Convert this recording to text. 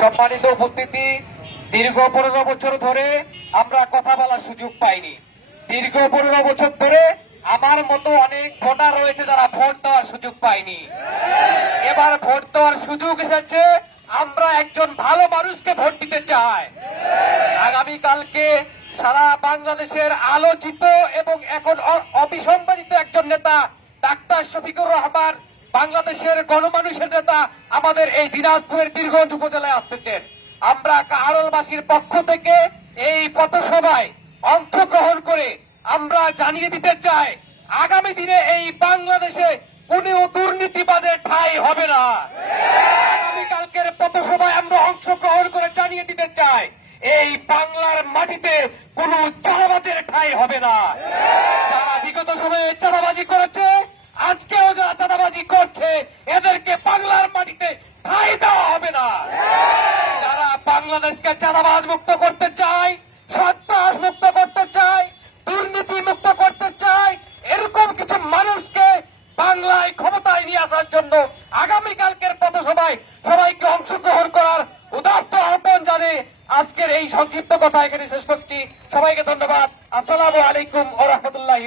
সম্মানিত উপস্থিতি, দীর্ঘ পনেরো বছর ধরে আমরা কথা বলার সুযোগ পাইনি। দীর্ঘ পনেরো বছর ধরে আমার মতো অনেক ভোটার রয়েছে যারা ভোট দেওয়ার সুযোগ পায়নি। এবার ভোট দেওয়ার সুযোগ এসেছে, আমরা একজন ভালো মানুষকে ভোট দিতে চাই। আগামীকালকে সারা বাংলাদেশের আলোচিত এবং এখন অবিসম্বাদিত একজন নেতা, ডাক্তার শফিকুর রহমান, বাংলাদেশের গণমানুষের নেতা আমাদের এই দিনাজপুরের বীরগঞ্জ উপজেলায় আসতেছেন। আমরা কাহারলবাসীর পক্ষ থেকে এই পথসভায় অংশগ্রহণ করে আমরা জানিয়ে দিতে চাই, আগামী দিনে এই বাংলাদেশে কোন দুর্নীতিবাদের ঠাঁই হবে না। আগামীকালকের পথসভায় আমরা অংশগ্রহণ করে জানিয়ে দিতে চাই, এই বাংলার মাটিতে কোন চাঁদাবাজের ঠাঁই হবে না। যারা বিগত সময়ে চাঁদাবাজি করেছে, আজকেও যারা চাঁদাবাজি করছে, এদেরকে বাংলার মাটিতে ঠাই দেওয়া হবে না। যারা বাংলাদেশকে চাঁদাবাজ মুক্ত করতে চায় সন্ত্রাস মুক্ত করতে আসার জন্য আগামীকালকের পথসভায় সবাইকে অংশগ্রহণ করার উদাত্ত আহ্বান জানে আজকের এই সংক্ষিপ্ত কথা এখানে শেষ করছি। সবাইকে ধন্যবাদ। আসসালামু আলাইকুম ও রহমতুল্লাহ